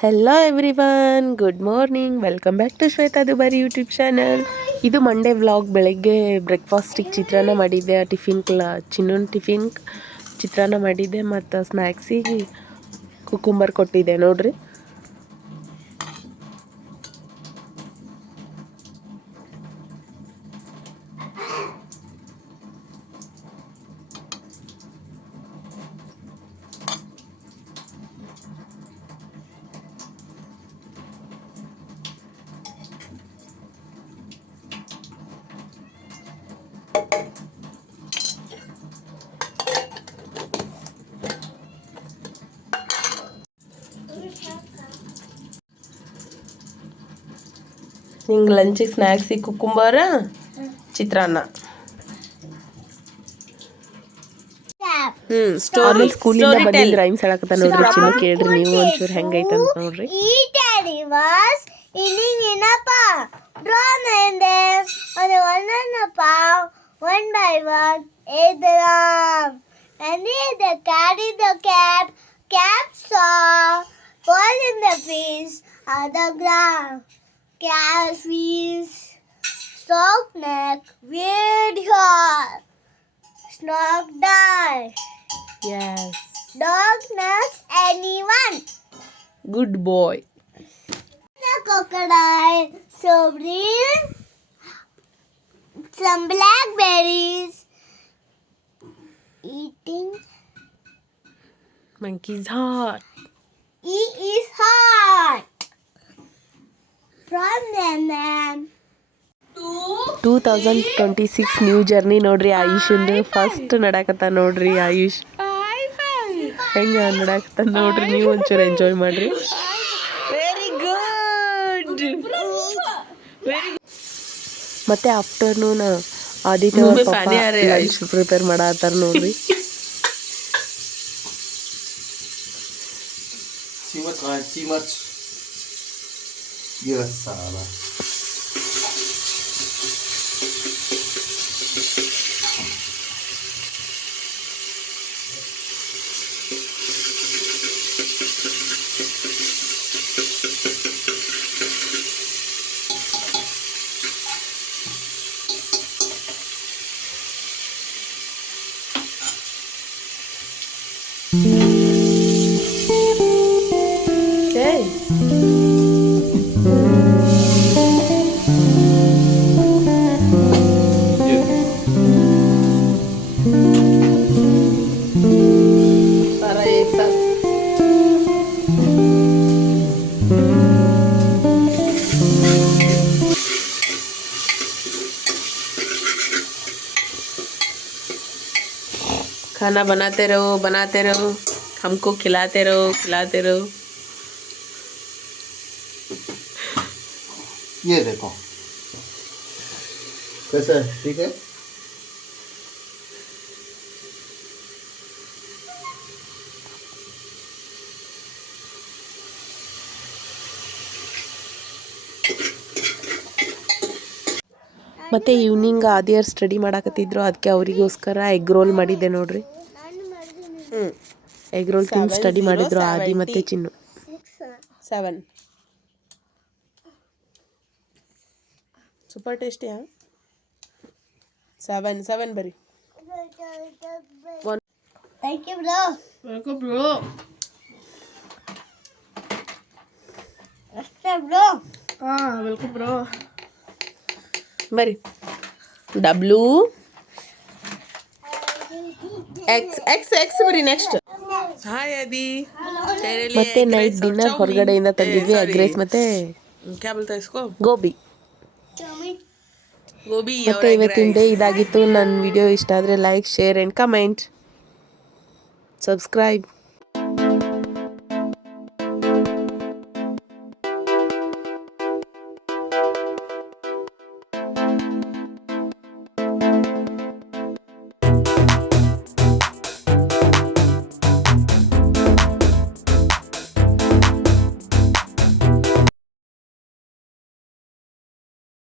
Hello everyone, good morning. Welcome back to Shweta Dubari YouTube channel. ಇದು Monday vlog. ಬೆಳಗ್ಗೆ ಬ್ರೇಕ್ಫಾಸ್ಟಿಗೆ ಚಿತ್ರಾನ್ನ ಮಾಡಿದ್ದೆ. ಚಿನ್ನೂನ್ ಟಿಫಿನ್ ಚಿತ್ರಾನ್ನ ಮಾಡಿದ್ದೆ ಮತ್ತು ಸ್ನ್ಯಾಕ್ಸಿಗೆ ಕುಕುಂಬರ್ ಕೊಟ್ಟಿದ್ದೆ ನೋಡ್ರಿ. ನಿಂಗೆ ಲಂಚಿಗೆ ಸ್ನ್ಯಾಕ್ಸಿಗೆ ಕುಕುಂಬರ ಚಿತ್ರಾನ್ನ. ಆಮೇಲೆ ಸ್ಕೂಲಿಂದ ಬಂದಿದ್ದು ರೈಮ್ಸ್ ಹೇಳಕತ್ತ ನೋಡ್ರಿ. ಚಿನ್ನ ಕೇಳ್ರಿ ನೀವು ಒಂಚೂರು ಹೆಂಗೈತಂತ ನೋಡ್ರಿ. One by one, ate the lamb, and they carried the cap saw, fall in the fish on the ground. Calf fish, soft neck, weird hair, snake die. Yes. Dog nuts anyone. Good boy. The crocodile, so green, some blackberries, eating. Monkey's heart. He is hot. From them. 2026 new journey ನೋಡ್ರಿ. ಆಯುಷಂದು first ನಡಾಕತ್ತ ನೋಡ್ರಿ. ಆಯುಷ್ ಹೆಂಗ ನಡಾಕತ್ತ ನೋಡ್ರಿ. ನೀವು ಒಂಚೂರು enjoy ಮಾಡ್ರಿ. Very good. ಮತ್ತೆ afternoon Aditya ಪಾಪ lunch prepare ಮಾಡತ್ತಾರ ನೋಡ್ರಿ. खाना बनाते रहो, हमको खिलाते रहो. ये देखो कैसा है, ठीक है. ಮತ್ತೆ ಈವ್ನಿಂಗ್ ಆದಿಯರ್ ಸ್ಟಡಿ ಮಾಡಾಕತ್ತಿದ್ರು. ಅದಕ್ಕೆ ಅವರಿಗೋಸ್ಕರ ಎಗ್ ರೋಲ್ ಮಾಡಿದ್ದೆ ನೋಡ್ರಿ. ಎಗ್ ರೋಲ್ ತಿಂದು ಸ್ಟಡಿ ಮಾಡಿದ್ರು ಆದಿ ಮತ್ತೆ ಚಿನ್ನು. 7 ಸೂಪರ್ ಟೇಸ್ಟಿ. 7 ಬರಿ. Thank you, bro. Welcome bro. Welcome bro. ಬರಿ. W X ಬರಿ ನೆಕ್ಸ್ಟ್. ಹಾಯ್ ಆದಿ. ಮತ್ತೆ ನೈಟ್ ಡಿನ್ನರ್ ಹೊರಗಡೆಯಿಂದ ತಂದಿದ್ವಿ. ಎಗ್ ರೈಸ್ ಮತ್ತೆ ಗೋಬಿ. ಮತ್ತೆ ಇವತ್ತಿನ ಡೇ ಇದಾಗಿತ್ತು. ನನ್ನ ವಿಡಿಯೋ ಇಷ್ಟ ಆದರೆ like, share and comment, subscribe.